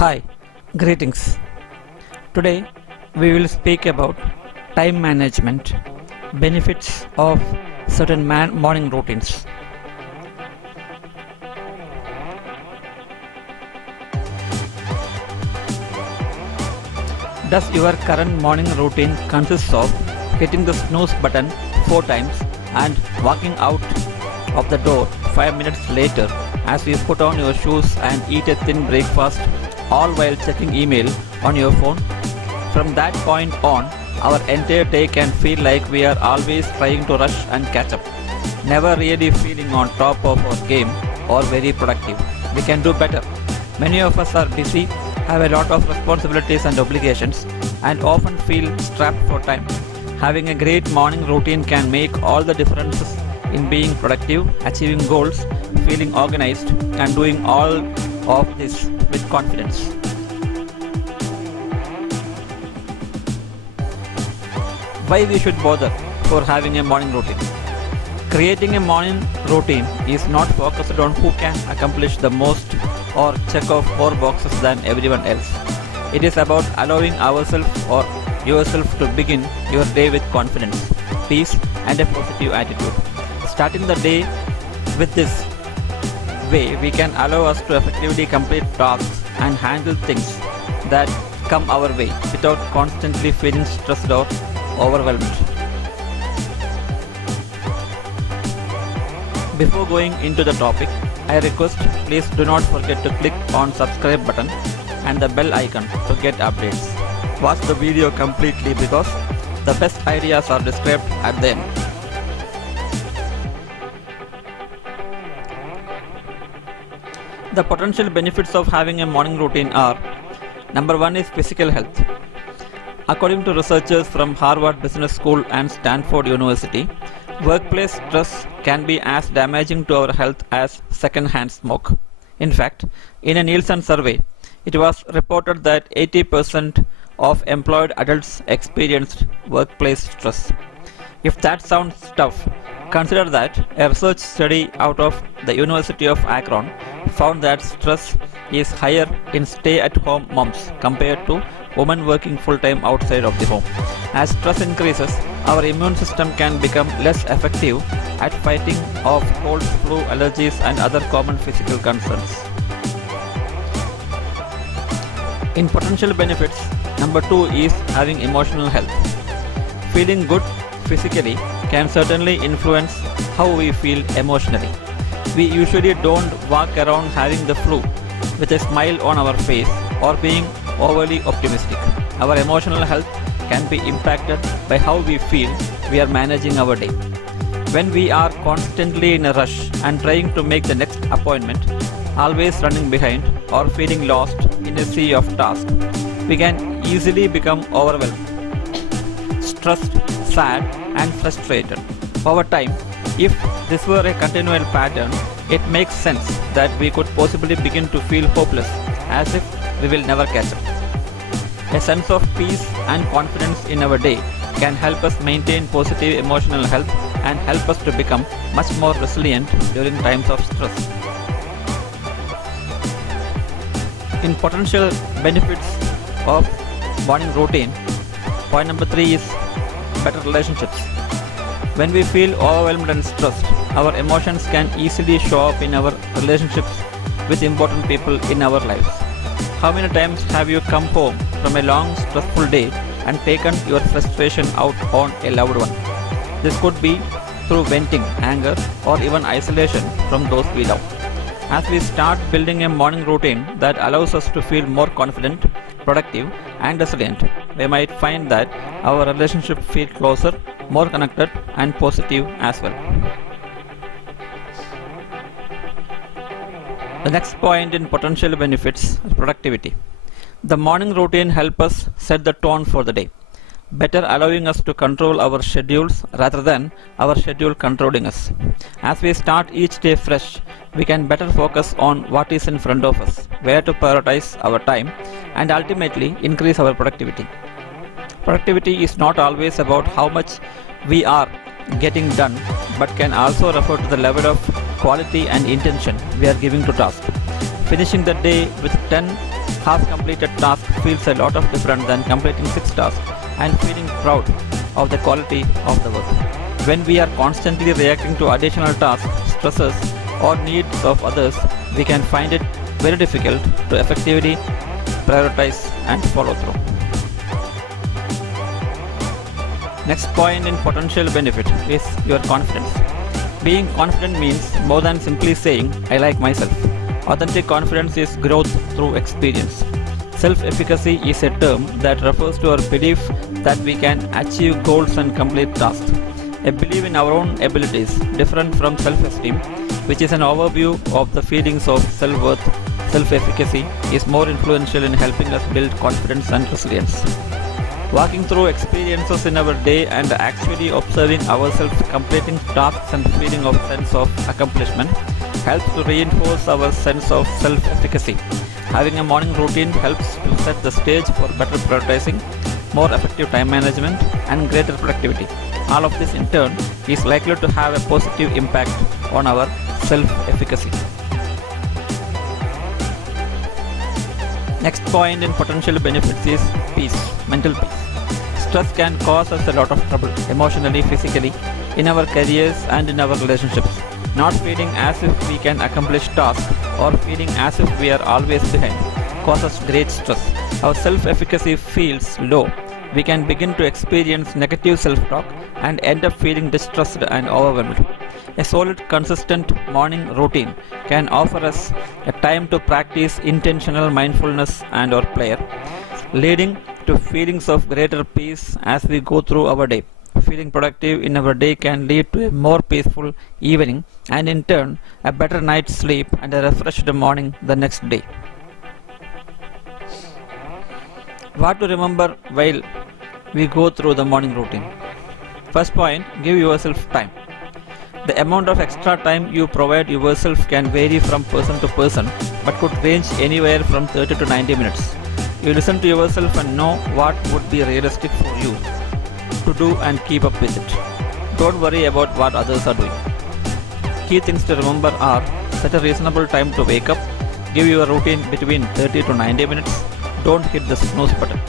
Hi, greetings. Today we will speak about time management, benefits of certain morning routines. Does your current morning routine consist of hitting the snooze button 4 times and walking out of the door 5 minutes later as you put on your shoes and eat a thin breakfast, all while checking email on your phone? From that point on, our entire day can feel like we are always trying to rush and catch up, never really feeling on top of our game or very productive. We can do better. Many of us are busy, have a lot of responsibilities and obligations, and often feel strapped for time. Having a great morning routine can make all the differences in being productive, achieving goals, feeling organized, and doing all of this with confidence. Why we should bother for having a morning routine? Creating a morning routine is not focused on who can accomplish the most or check off more boxes than everyone else. It is about allowing ourselves or yourself to begin your day with confidence, peace, and a positive attitude. Starting the day with this way, we can allow us to effectively complete tasks and handle things that come our way without constantly feeling stressed or overwhelmed. Before going into the topic, I request please do not forget to click on subscribe button and the bell icon to get updates. Watch the video completely because the best ideas are described at the end. The potential benefits of having a morning routine are: number one is physical health. According to researchers from Harvard Business School and Stanford University, workplace stress can be as damaging to our health as second-hand smoke. In fact, in a Nielsen survey, it was reported that 80% of employed adults experienced workplace stress. If that sounds tough, consider that a research study out of the University of Akron found that stress is higher in stay-at-home moms compared to women working full-time outside of the home. As stress increases, our immune system can become less effective at fighting off colds, flu, allergies, and other common physical concerns. In potential benefits, number two is having emotional health. Feeling good physically can certainly influence how we feel emotionally. We usually don't walk around having the flu with a smile on our face or being overly optimistic. Our emotional health can be impacted by how we feel we are managing our day. When we are constantly in a rush and trying to make the next appointment, always running behind or feeling lost in a sea of tasks, we can easily become overwhelmed, stressed, sad, and frustrated. Over time, if this were a continual pattern, it makes sense that we could possibly begin to feel hopeless, as if we will never catch up. A sense of peace and confidence in our day can help us maintain positive emotional health and help us to become much more resilient during times of stress. In potential benefits of morning routine, point number three is better relationships. When we feel overwhelmed and stressed, our emotions can easily show up in our relationships with important people in our lives. How many times have you come home from a long, stressful day and taken your frustration out on a loved one? This could be through venting, anger, or even isolation from those we love. As we start building a morning routine that allows us to feel more confident, productive, and resilient, we might find that our relationship feel closer, more connected, and positive as well. The next point in potential benefits is productivity. The morning routine helps us set the tone for the day, better allowing us to control our schedules rather than our schedule controlling us. As we start each day fresh, we can better focus on what is in front of us, where to prioritize our time, and ultimately increase our productivity. Productivity is not always about how much we are getting done, but can also refer to the level of quality and intention we are giving to tasks. Finishing the day with 10 Half completed task feels a lot of different than completing 6 tasks and feeling proud of the quality of the work. When we are constantly reacting to additional tasks, stresses, or needs of others, we can find it very difficult to effectively prioritize and follow through. Next point in potential benefit is your confidence. Being confident means more than simply saying, I like myself. Authentic confidence is growth through experience. Self-efficacy is a term that refers to our belief that we can achieve goals and complete tasks. A belief in our own abilities, different from self-esteem, which is an overview of the feelings of self-worth. Self-efficacy is more influential in helping us build confidence and resilience. Walking through experiences in our day and actually observing ourselves completing tasks and feeling of sense of accomplishment helps to reinforce our sense of self-efficacy. Having a morning routine helps to set the stage for better prioritizing, more effective time management, and greater productivity. All of this in turn is likely to have a positive impact on our self-efficacy. Next point in potential benefits is peace, mental peace. Stress can cause us a lot of trouble emotionally, physically, in our careers and in our relationships. Not feeling as if we can accomplish tasks or feeling as if we are always behind causes great stress. Our self-efficacy feels low. We can begin to experience negative self-talk and end up feeling distressed and overwhelmed. A solid, consistent morning routine can offer us a time to practice intentional mindfulness and or prayer, leading to feelings of greater peace as we go through our day. Feeling productive in our day can lead to a more peaceful evening and in turn a better night's sleep and a refreshed morning the next day. What to remember while we go through the morning routine? First point, give yourself time. The amount of extra time you provide yourself can vary from person to person but could range anywhere from 30 to 90 minutes. You listen to yourself and know what would be realistic for you to do and keep up with it. Don't worry about what others are doing. Key things to remember are set a reasonable time to wake up, give your routine between 30 to 90 minutes, don't hit the snooze button.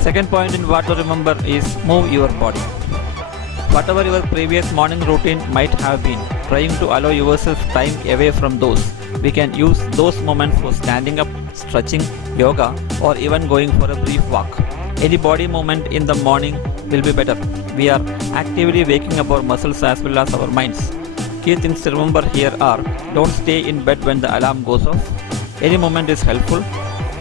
Second point in what to remember is move your body. Whatever your previous morning routine might have been, trying to allow yourself time away from those. We can use those moments for standing up, stretching, yoga, or even going for a brief walk. Any body movement in the morning will be better. We are actively waking up our muscles as well as our minds. Key things to remember here are don't stay in bed when the alarm goes off. Any movement is helpful.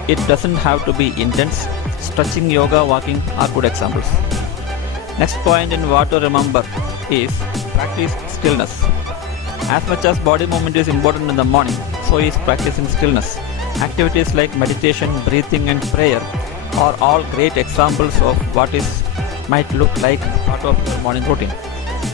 It doesn't have to be intense. Stretching, yoga, walking are good examples. Next point in what to remember is practice stillness. As much as body movement is important in the morning, so is practicing stillness. Activities like meditation, breathing and prayer are all great examples of what is might look like part of your morning routine.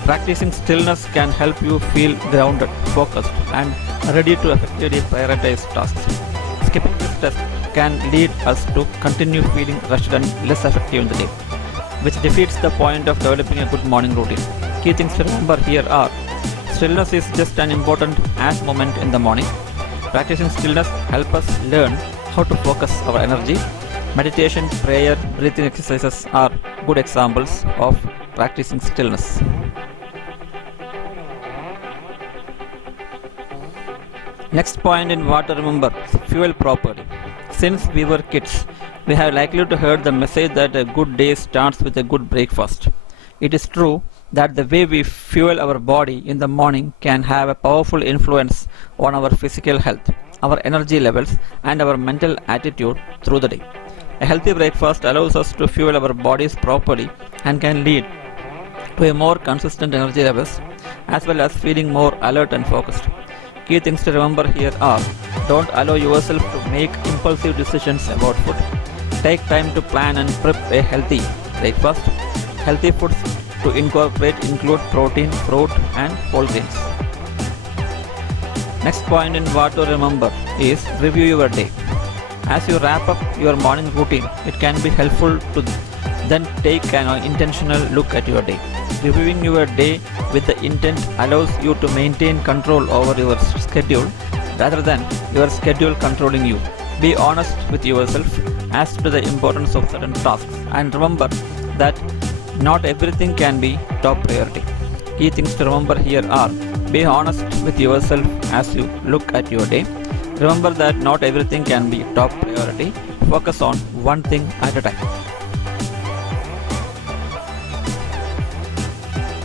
Practicing stillness can help you feel grounded, focused and ready to effectively prioritize tasks. Skipping this step can lead us to continue feeling rushed and less effective in the day, which defeats the point of developing a good morning routine. Key things to remember here are stillness is just an important as moment in the morning. Practicing stillness help us learn how to focus our energy. Meditation, prayer, breathing exercises are good examples of practicing stillness. Next point in what to remember, fuel properly. Since we were kids, we have likely to heard the message that a good day starts with a good breakfast. It is true that the way we fuel our body in the morning can have a powerful influence on our physical health, our energy levels, and our mental attitude through the day. A healthy breakfast allows us to fuel our bodies properly and can lead to a more consistent energy levels as well as feeling more alert and focused. Key things to remember here are don't allow yourself to make impulsive decisions about food. Take time to plan and prep a healthy breakfast. Healthy foods to incorporate include protein, fruit and whole grains. Next point in what to remember is review your day. As you wrap up your morning routine, it can be helpful to then take an intentional look at your day. Reviewing your day with the intent allows you to maintain control over your schedule, rather than your schedule controlling you. Be honest with yourself as to the importance of certain tasks and remember that not everything can be top priority. Key things to remember here are: be honest with yourself as you look at your day. Remember that not everything can be top priority. Focus on one thing at a time.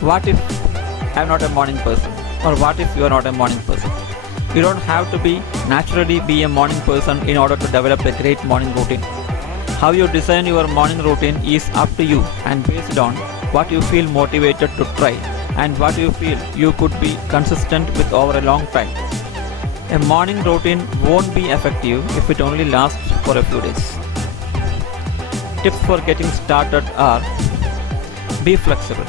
What if I'm not a morning person? Or what if you are not a morning person? You don't have to naturally be a morning person in order to develop a great morning routine. How you design your morning routine is up to you and based on what you feel motivated to try and what you feel you could be consistent with over a long time. A morning routine won't be effective if it only lasts for a few days. Tips for getting started are: be flexible.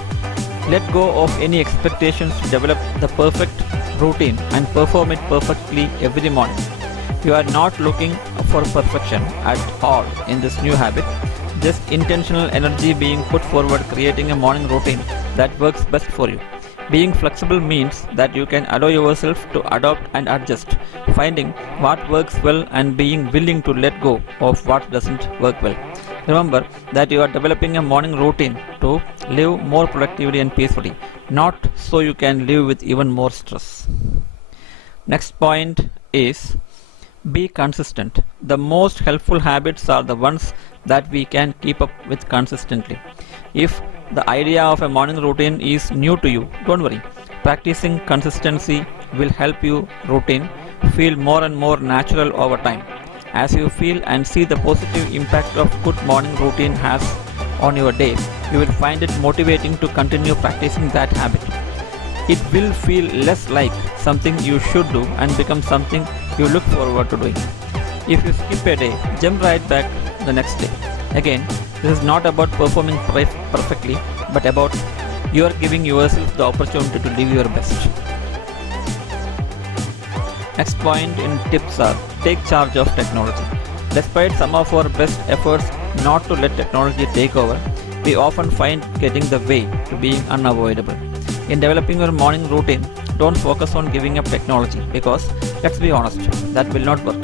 Let go of any expectations to develop the perfect routine and perform it perfectly every morning. You are not looking for perfection at all in this new habit, just intentional energy being put forward creating a morning routine that works best for you. Being flexible means that you can allow yourself to adapt and adjust, finding what works well and being willing to let go of what doesn't work well. Remember that you are developing a morning routine to live more productively and peacefully, not so you can live with even more stress. Next point is: be consistent. The most helpful habits are the ones that we can keep up with consistently. If the idea of a morning routine is new to you, don't worry. Practicing consistency will help your routine feel more and more natural over time. As you feel and see the positive impact of good morning routine has on your day, you will find it motivating to continue practicing that habit. It will feel less like something you should do and become something you look forward to doing. If you skip a day, jump right back the next day. Again, this is not about performing perfectly, but about you are giving yourself the opportunity to live your best. Next point in tips are: take charge of technology. Despite some of our best efforts not to let technology take over, we often find getting the way to being unavoidable. In developing your morning routine, don't focus on giving up technology because, let's be honest, that will not work.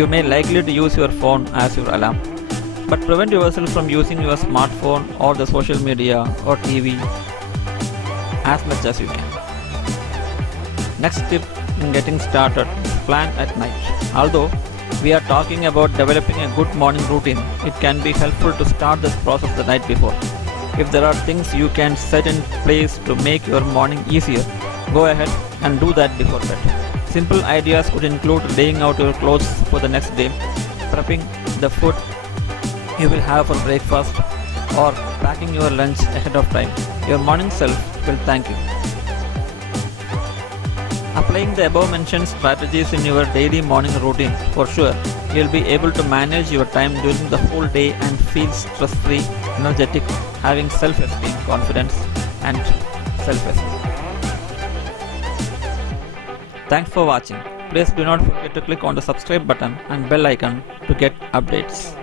You may likely to use your phone as your alarm, but prevent yourself from using your smartphone or the social media or TV as much as you can. Next tip in getting started is: plan at night. Although we are talking about developing a good morning routine, it can be helpful to start this process the night before. If there are things you can set in place to make your morning easier, go ahead and do that before bed. Simple ideas could include laying out your clothes for the next day, prepping the food you will have for breakfast, or packing your lunch ahead of time. Your morning self will thank you. Applying the above mentioned strategies in your daily morning routine, for sure, you will be able to manage your time during the whole day and feel stress-free, energetic, having self-esteem, confidence, and self-esteem. Thanks for watching. Please do not forget to click on the subscribe button and bell icon to get updates.